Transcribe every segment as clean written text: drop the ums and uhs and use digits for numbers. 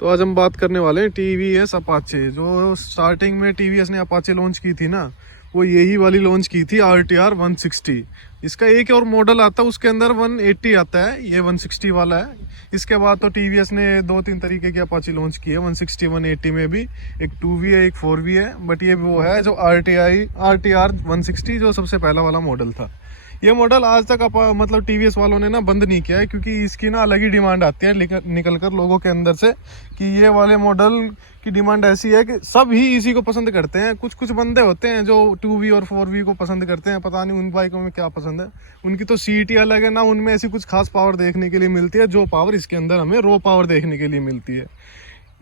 तो आज हम बात करने वाले हैं टीवीएस अपाचे। जो स्टार्टिंग में टीवीएस ने अपाचे लॉन्च की थी ना, वो यही वाली लॉन्च की थी RTR 160। इसका एक और मॉडल आता है, उसके अंदर 180 आता है, ये 160 वाला है। इसके बाद तो टीवीएस ने 2-3 तरीके की अपाची लॉन्च की है 160 180 में भी। एक 2V है, एक 4V है, बट ये वो है जो RTR 160 जो सबसे पहला वाला मॉडल था। ये मॉडल आज तक मतलब टीवीएस वालों ने ना बंद नहीं किया है, क्योंकि इसकी ना अलग ही डिमांड आती है निकल कर लोगों के अंदर से कि ये वाले मॉडल की डिमांड ऐसी है कि सब ही इसी को पसंद करते हैं। कुछ कुछ बंदे होते हैं जो 2V और 4V को पसंद करते हैं, पता नहीं उन बाइकों में क्या पसंद है। उनकी तो सीट ही अलग है ना, उनमें ऐसी कुछ खास पावर देखने के लिए मिलती है जो पावर इसके अंदर हमें रॉ पावर देखने के लिए मिलती है।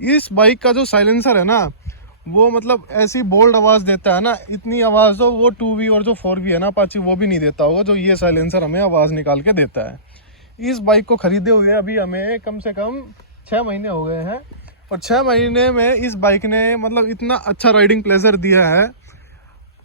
इस बाइक का जो साइलेंसर है ना, वो मतलब ऐसी बोल्ड आवाज़ देता है ना, इतनी आवाज़ तो वो 2V और जो 4V है ना अपाची वो भी नहीं देता होगा जो ये साइलेंसर हमें आवाज़ निकाल के देता है। इस बाइक को ख़रीदे हुए अभी हमें कम से कम 6 महीने हो गए हैं, और 6 महीने में इस बाइक ने मतलब इतना अच्छा राइडिंग प्लेजर दिया है,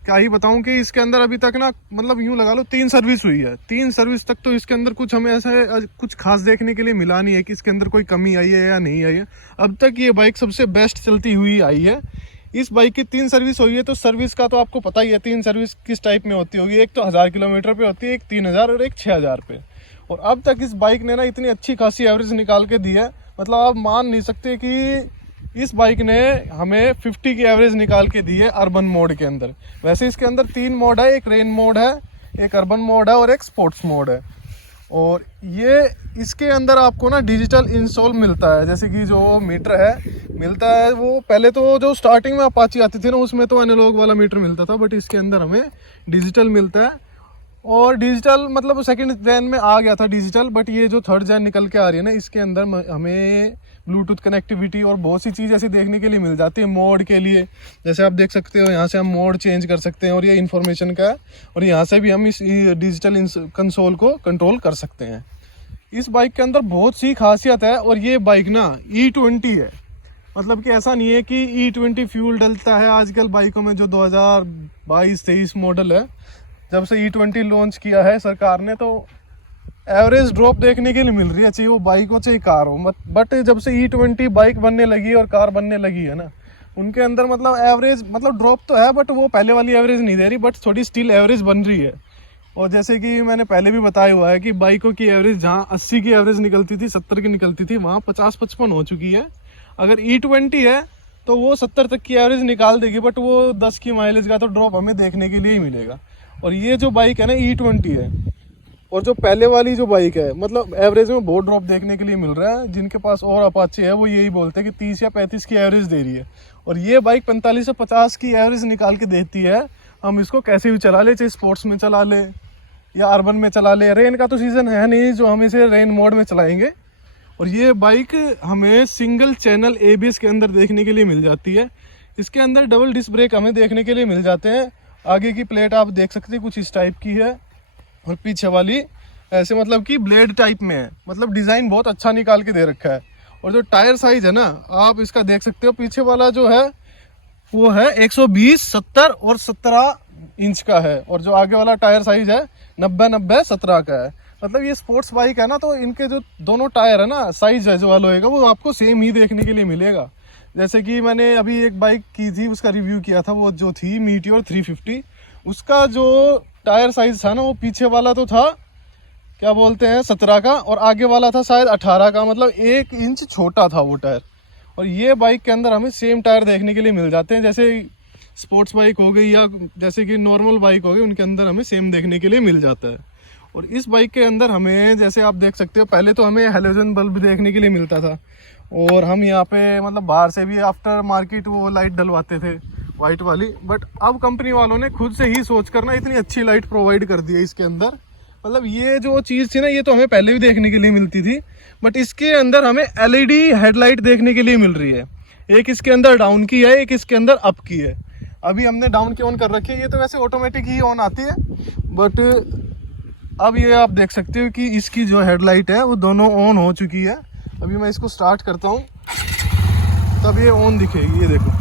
क्या ही बताऊं कि इसके अंदर अभी तक ना मतलब यूं लगा लो 3 सर्विस हुई है। 3 सर्विस तक तो इसके अंदर कुछ हमें ऐसा कुछ खास देखने के लिए मिला नहीं है कि इसके अंदर कोई कमी आई है या नहीं आई है। अब तक ये बाइक सबसे बेस्ट चलती हुई आई है। इस बाइक की 3 सर्विस हुई है, तो सर्विस का तो आपको पता ही है 3 सर्विस किस टाइप में होती होगी। एक तो 1000 किलोमीटर पे होती है, एक 3000 और एक 6000 पे। और अब तक इस बाइक ने ना इतनी अच्छी खासी एवरेज निकाल के दी है, मतलब आप मान नहीं सकते कि इस बाइक ने हमें 50 की एवरेज निकाल के दी है अर्बन मोड के अंदर। वैसे इसके अंदर 3 मोड है, एक रेन मोड है, एक अर्बन मोड है और एक स्पोर्ट्स मोड है। और ये इसके अंदर आपको ना डिजिटल इंस्टॉल मिलता है, जैसे कि जो मीटर है मिलता है वो पहले तो जो स्टार्टिंग में अपाची आती थी ना उसमें तो एनालॉग वाला मीटर मिलता था, बट इसके अंदर हमें डिजिटल मिलता है। और डिजिटल मतलब सेकंड जेन में आ गया था डिजिटल, बट ये जो थर्ड जेन निकल के आ रही है ना, इसके अंदर हमें ब्लूटूथ कनेक्टिविटी और बहुत सी चीज़ ऐसी देखने के लिए मिल जाती है मोड के लिए। जैसे आप देख सकते हो यहाँ से हम मोड चेंज कर सकते हैं, और ये इन्फॉर्मेशन का है, और यहाँ से भी हम इस डिजिटल कंसोल को कंट्रोल कर सकते हैं। इस बाइक के अंदर बहुत सी खासियत है, और ये बाइक ना E20 है, मतलब कि ऐसा नहीं है कि E20 फ्यूल डलता है आजकल बाइकों में जो 2022-23 मॉडल है। जब से E20 लॉन्च किया है सरकार ने, तो एवरेज ड्रॉप देखने के लिए मिल रही है, चाहे वो बाइक हो चाहे कार हो। बट जब से E20 बाइक बनने लगी और कार बनने लगी है ना, उनके अंदर मतलब एवरेज मतलब ड्रॉप तो है, बट वो पहले वाली एवरेज नहीं दे रही, बट थोड़ी स्टिल एवरेज बन रही है। और जैसे कि मैंने पहले भी बताया हुआ है कि बाइकों की एवरेज जहाँ 80 की एवरेज निकलती थी, 70 की निकलती थी, वहाँ 50-55 हो चुकी है। अगर E20 है तो वो 70 तक की एवरेज निकाल देगी, बट वो 10 की माइलेज का तो ड्रॉप हमें देखने के लिए ही मिलेगा। और ये जो बाइक है ना E20 है, और जो पहले वाली जो बाइक है मतलब एवरेज में बहुत ड्रॉप देखने के लिए मिल रहा है। जिनके पास और अपाचे है वो यही बोलते हैं कि 30 या 35 की एवरेज दे रही है, और ये बाइक 45 से 50 की एवरेज निकाल के देती है। हम इसको कैसे भी चला ले, चाहे स्पोर्ट्स में चला ले या अर्बन में चला ले। रेन का तो सीज़न है नहीं जो हम इसे रेन मोड में चलाएंगे। और ये बाइक हमें सिंगल चैनल ABS के अंदर देखने के लिए मिल जाती है। इसके अंदर डबल डिस्क ब्रेक हमें देखने के लिए मिल जाते हैं। आगे की प्लेट आप देख सकते हैं कुछ इस टाइप की है, और पीछे वाली ऐसे मतलब कि ब्लेड टाइप में है, मतलब डिज़ाइन बहुत अच्छा निकाल के दे रखा है। और जो टायर साइज है ना, आप इसका देख सकते हो, पीछे वाला जो है वो है 120, 70 और 17 इंच का है, और जो आगे वाला टायर साइज है 90, 17 का है। मतलब ये स्पोर्ट्स बाइक है ना, तो इनके जो दोनों टायर है ना, साइज जो वाला होएगा वो आपको सेम ही देखने के लिए मिलेगा। जैसे कि मैंने अभी एक बाइक की थी, उसका रिव्यू किया था, वो जो थी मीटियोर 350, उसका जो टायर साइज था ना, वो पीछे वाला तो था क्या बोलते हैं 17 का, और आगे वाला था शायद 18 का, मतलब 1 इंच छोटा था वो टायर। और ये बाइक के अंदर हमें सेम टायर देखने के लिए मिल जाते हैं, जैसे स्पोर्ट्स बाइक हो गई या जैसे कि नॉर्मल बाइक हो गई, उनके अंदर हमें सेम देखने के लिए मिल जाता है। और इस बाइक के अंदर हमें जैसे आप देख सकते हो, पहले तो हमें हेलोजन बल्ब देखने के लिए मिलता था, और हम यहाँ पे मतलब बाहर से भी आफ्टर मार्केट वो लाइट डलवाते थे वाइट वाली। बट अब कंपनी वालों ने खुद से ही सोच कर ना इतनी अच्छी लाइट प्रोवाइड कर दी है इसके अंदर। मतलब ये जो चीज़ थी ना, ये तो हमें पहले भी देखने के लिए मिलती थी, बट इसके अंदर हमें LED हेडलाइट देखने के लिए मिल रही है। एक इसके अंदर डाउन की है, एक इसके अंदर अप की है। अभी हमने डाउन की ऑन कर रखी है, ये तो वैसे ऑटोमेटिक ही ऑन आती है, बट अब ये आप देख सकते हो कि इसकी जो हेडलाइट है वो दोनों ऑन हो चुकी है। अभी मैं इसको स्टार्ट करता हूँ तब ये ऑन दिखेगी। ये देखो,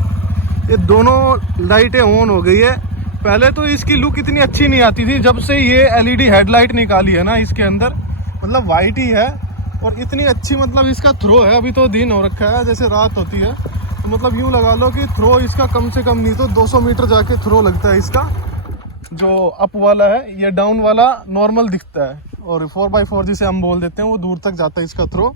ये दोनों लाइटें ऑन हो गई है। पहले तो इसकी लुक इतनी अच्छी नहीं आती थी, जब से ये LED हेडलाइट निकाली है ना इसके अंदर, मतलब वाइट ही है, और इतनी अच्छी मतलब इसका थ्रो है। अभी तो दिन हो रखा है, जैसे रात होती है, तो मतलब यूँ लगा लो कि थ्रो इसका कम से कम नहीं तो 200 मीटर जाके थ्रो लगता है इसका। जो अप वाला है, ये डाउन वाला नॉर्मल दिखता है, और 4x4 जिसे हम बोल देते हैं वो दूर तक जाता है इसका थ्रो।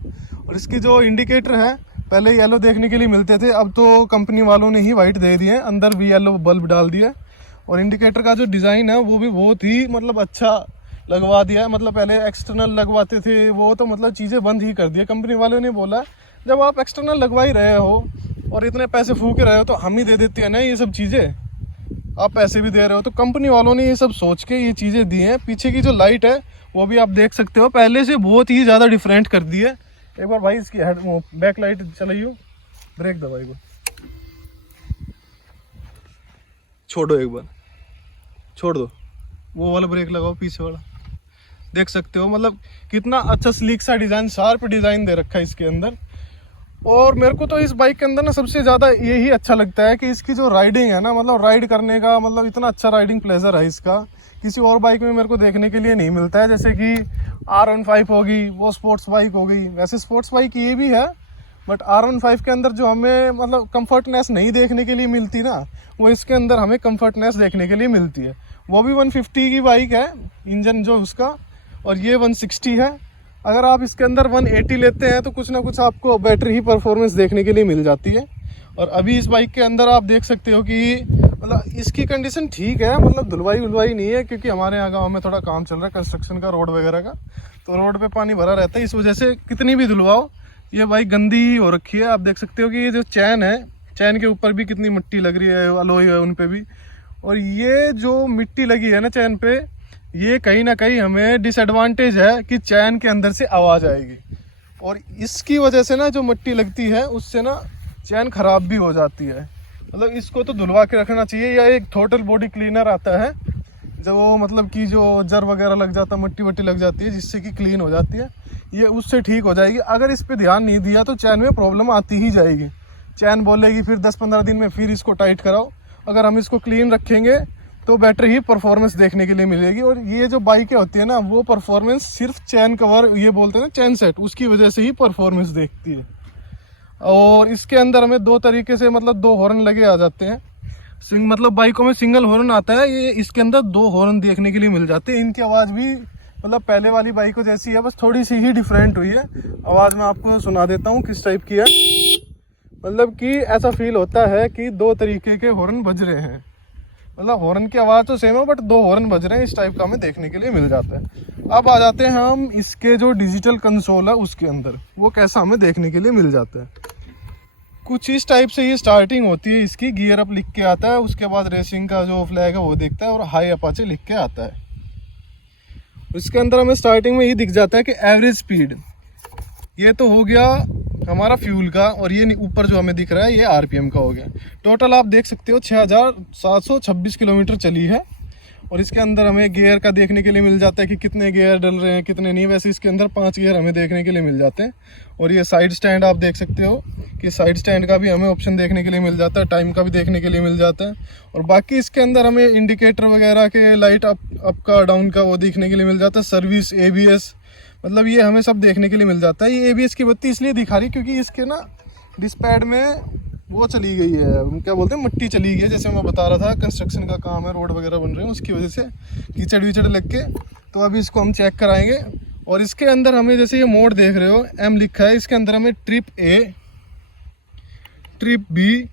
और इसकी जो इंडिकेटर है, पहले येलो देखने के लिए मिलते थे, अब तो कंपनी वालों ने ही वाइट दे दिए, अंदर भी येलो बल्ब डाल दिया। और इंडिकेटर का जो डिज़ाइन है वो भी बहुत ही मतलब अच्छा लगवा दिया है। मतलब पहले एक्सटर्नल लगवाते थे वो, तो मतलब चीज़ें बंद ही कर दी कंपनी वालों ने। बोला जब आप एक्सटर्नल लगवा ही रहे हो और इतने पैसे फूक रहे हो तो हम ही दे देते हैं ना ये सब चीज़ें, आप पैसे भी दे रहे हो। तो कंपनी वालों ने ये सब सोच के ये चीज़ें दी हैं। पीछे की जो लाइट है वो भी आप देख सकते हो, पहले से बहुत ही ज़्यादा डिफरेंट कर दी है। एक बार भाई इसकी हेड बैक लाइट चलाइयो, ब्रेक दबाई को छोड़ो, एक बार छोड़ दो, वो वाला ब्रेक लगाओ पीछे वाला। देख सकते हो मतलब कितना अच्छा स्लीक सा डिज़ाइन, शार्प डिज़ाइन दे रखा है इसके अंदर। और मेरे को तो इस बाइक के अंदर ना सबसे ज़्यादा यही अच्छा लगता है कि इसकी जो राइडिंग है ना, मतलब राइड करने का मतलब इतना अच्छा राइडिंग प्लेजर है इसका, किसी और बाइक में मेरे को देखने के लिए नहीं मिलता है। जैसे कि R15 होगी, वो स्पोर्ट्स बाइक हो गई, वैसे स्पोर्ट्स बाइक ये भी है, बट R15 के अंदर जो हमें मतलब कंफर्टनेस नहीं देखने के लिए मिलती ना, वो इसके अंदर हमें कंफर्टनेस देखने के लिए मिलती है। वो भी 150 की बाइक है इंजन जो उसका, और ये 160 है। अगर आप इसके अंदर 180 लेते हैं तो कुछ ना कुछ आपको बैटरी ही परफॉर्मेंस देखने के लिए मिल जाती है। और अभी इस बाइक के अंदर आप देख सकते हो कि मतलब इसकी कंडीशन ठीक है, मतलब धुलवाई उलवाई नहीं है, क्योंकि हमारे यहाँ गाँव में थोड़ा काम चल रहा है कंस्ट्रक्शन का, रोड वगैरह का, तो रोड पे पानी भरा रहता है, इस वजह से कितनी भी धुलवाओ ये बाइक गंदी हो रखी है। आप देख सकते हो कि ये जो चैन है, चैन के ऊपर भी कितनी मिट्टी लग रही है, अलॉय है उन पे भी। और ये जो मिट्टी लगी है ना चैन पे, ये कहीं ना कहीं हमें डिसएडवांटेज है कि चैन के अंदर से आवाज़ आएगी, और इसकी वजह से ना जो मिट्टी लगती है उससे ना चैन खराब भी हो जाती है। मतलब इसको तो धुलवा के रखना चाहिए, या एक टोटल बॉडी क्लीनर आता है जो वो मतलब कि जो जर वगैरह लग जाता है, मट्टी वट्टी लग जाती है, जिससे कि क्लीन हो जाती है, ये उससे ठीक हो जाएगी। अगर इस पर ध्यान नहीं दिया तो चैन में प्रॉब्लम आती ही जाएगी। चैन बोलेगी फिर 10-15 दिन में फिर इसको टाइट कराओ। अगर हम इसको क्लीन रखेंगे तो बैटरी ही परफॉर्मेंस देखने के लिए मिलेगी। और ये जो बाइकें होती है ना, वो परफॉर्मेंस सिर्फ चैन कवर, ये बोलते हैं ना चैन सेट, उसकी वजह से ही परफॉर्मेंस देखती है। और इसके अंदर हमें दो तरीके से मतलब 2 हॉर्न लगे आ जाते हैं। मतलब बाइकों में सिंगल हॉर्न आता है, ये इसके अंदर 2 हॉर्न देखने के लिए मिल जाते हैं। इनकी आवाज़ भी मतलब पहले वाली बाइकों जैसी है, बस थोड़ी सी ही डिफरेंट हुई है। आवाज़ मैं आपको सुना देता हूँ किस टाइप की है। मतलब कि ऐसा फील होता है कि 2 तरीके के हॉर्न बज रहे हैं, मतलब हॉर्न की आवाज़ तो सेम है बट 2 हॉर्न बज रहे हैं, इस टाइप का हमें देखने के लिए मिल जाता है। अब आ जाते हैं हम इसके जो डिजिटल कंसोल है उसके अंदर, वो कैसा हमें देखने के लिए मिल जाता है। कुछ इस टाइप से ये स्टार्टिंग होती है इसकी, गियर अप लिख के आता है, उसके बाद रेसिंग का जो फ्लैग है वो दिखता है, और हाई अपाचे लिख के आता है। इसके अंदर हमें स्टार्टिंग में ये दिख जाता है कि एवरेज स्पीड, ये तो हो गया हमारा फ्यूल का, और ये ऊपर जो हमें दिख रहा है ये आरपीएम का हो गया। टोटल आप देख सकते हो 6726 किलोमीटर चली है। और इसके अंदर हमें गियर का देखने के लिए मिल जाता है कि कितने गियर डल रहे हैं कितने नहीं। वैसे इसके अंदर 5 गियर हमें देखने के लिए मिल जाते हैं। और ये साइड स्टैंड आप देख सकते हो कि साइड स्टैंड का भी हमें ऑप्शन देखने के लिए मिल जाता है, टाइम का भी देखने के लिए मिल जाता है। और बाकी इसके अंदर हमें इंडिकेटर वगैरह के लाइट अप का डाउन का वो देखने के लिए मिल जाता है। सर्विस, एबीएस, मतलब ये हमें सब देखने के लिए मिल जाता है। ये एबीएस की बत्ती इसलिए दिखा रही क्योंकि इसके ना डिस्पैड में वो चली गई है, क्या बोलते हैं, मिट्टी चली गई है। जैसे मैं बता रहा था कंस्ट्रक्शन का काम है, रोड वगैरह बन रहे हैं, उसकी वजह से कीचड़ वीचड़ लग के। तो अभी इसको हम चेक कराएंगे। और इसके अंदर हमें जैसे ये मोड देख रहे हो, एम लिखा है, इसके अंदर हमें ट्रिप ए, ट्रिप बी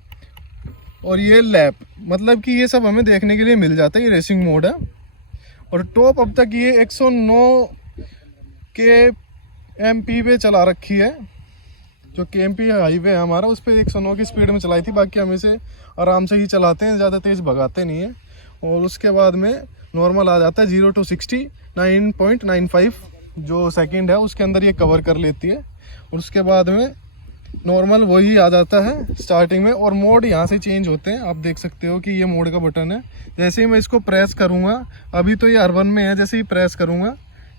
और ये लैप, मतलब कि ये सब हमें देखने के लिए मिल जाता है। ये रेसिंग मोड है। और टॉप अब तक ये 109 kmph पे चला रखी है। जो KMP हाईवे है हमारा, उस पर 109 की स्पीड में चलाई थी। बाकी हम इसे आराम से ही चलाते हैं, ज़्यादा तेज़ भगाते नहीं है। और उसके बाद में नॉर्मल आ जाता है 0 to 60 9.95 जो सेकंड है, उसके अंदर ये कवर कर लेती है। और उसके बाद में नॉर्मल वही आ जाता है स्टार्टिंग में। और मोड यहाँ से चेंज होते हैं, आप देख सकते हो कि ये मोड का बटन है। जैसे ही मैं इसको प्रेस करूँगा, अभी तो ये अर्बन में है, जैसे ही प्रेस करूँगा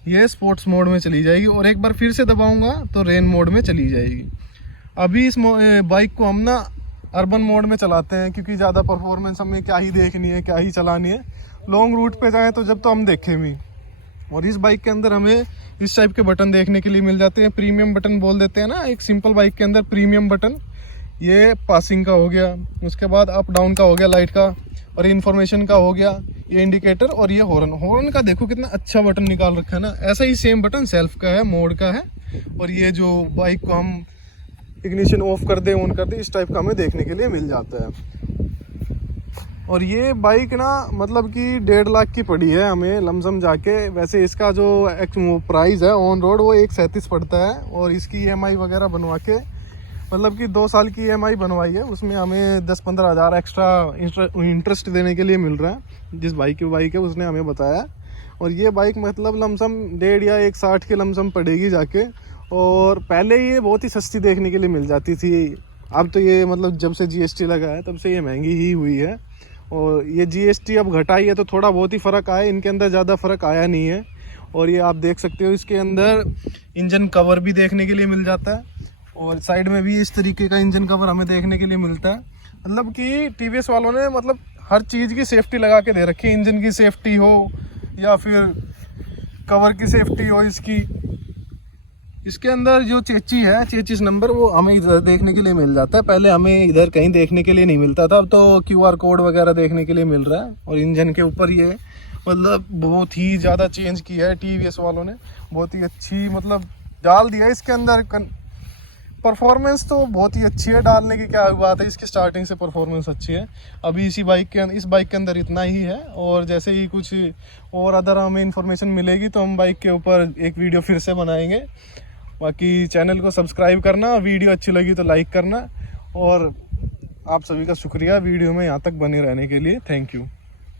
ये स्पोर्ट्स मोड में चली जाएगी। और एक बार फिर से दबाऊँगा तो रेन मोड में चली जाएगी। अभी इस बाइक को हम ना अर्बन मोड में चलाते हैं, क्योंकि ज़्यादा परफॉर्मेंस हमें क्या ही देखनी है, क्या ही चलानी है। लॉन्ग रूट पे जाएं तो जब तो हम देखें भी, और इस बाइक के अंदर हमें इस टाइप के बटन देखने के लिए मिल जाते हैं, प्रीमियम बटन बोल देते हैं ना, एक सिंपल बाइक के अंदर प्रीमियम बटन। ये पासिंग का हो गया, उसके बाद अप डाउन का हो गया लाइट का, और इन्फॉर्मेशन का हो गया, ये इंडिकेटर, और ये हॉर्न का देखो कितना अच्छा बटन निकाल रखा है ना। ऐसा ही सेम बटन सेल्फ का है, मोड का है। और ये जो बाइक को हम इग्निशन ऑफ कर दे ऑन कर दे इस टाइप का हमें देखने के लिए मिल जाता है। और ये बाइक ना मतलब कि 1.5 लाख की पड़ी है हमें लमसम जाके। वैसे इसका जो प्राइस है ऑन रोड वो 137 पड़ता है, और इसकी EMI वगैरह बनवा के मतलब कि 2 साल की EMI बनवाई है, उसमें हमें 10-15 हज़ार एक्स्ट्रा इंटरेस्ट देने के लिए मिल रहा है। जिस बाइक है उसने हमें बताया। और ये बाइक मतलब लमसम 1.5 या 160 के लमसम पड़ेगी जाके। और पहले ये बहुत ही सस्ती देखने के लिए मिल जाती थी, अब तो ये मतलब जब से GST लगा है तब से ये महंगी ही हुई है। और ये GST अब घटाई है तो थोड़ा बहुत ही फ़र्क आया, इनके अंदर ज़्यादा फ़र्क आया नहीं है। और ये आप देख सकते हो इसके अंदर इंजन कवर भी देखने के लिए मिल जाता है, और साइड में भी इस तरीके का इंजन कवर हमें देखने के लिए मिलता है। मतलब कि TVS वालों ने मतलब हर चीज़ की सेफ्टी लगा के दे रखी है, इंजन की सेफ्टी हो या फिर कवर की सेफ्टी हो इसकी। इसके अंदर जो चेची है 33 नंबर वो हमें इधर देखने के लिए मिल जाता है, पहले हमें इधर कहीं देखने के लिए नहीं मिलता था, अब तो QR कोड वगैरह देखने के लिए मिल रहा है। और इंजन के ऊपर ये मतलब बहुत ही ज़्यादा चेंज किया है TVS वालों ने, बहुत ही अच्छी मतलब डाल दिया इसके अंदर। परफॉर्मेंस तो बहुत ही अच्छी है, डालने की क्या बात है, इसकी स्टार्टिंग से परफॉर्मेंस अच्छी है। अभी इस बाइक के अंदर इतना ही है, और जैसे ही कुछ और अदर हमें इन्फॉर्मेशन मिलेगी तो हम बाइक के ऊपर एक वीडियो फिर से बनाएंगे। बाकी चैनल को सब्सक्राइब करना, वीडियो अच्छी लगी तो लाइक करना, और आप सभी का शुक्रिया वीडियो में यहाँ तक बने रहने के लिए। Thank you.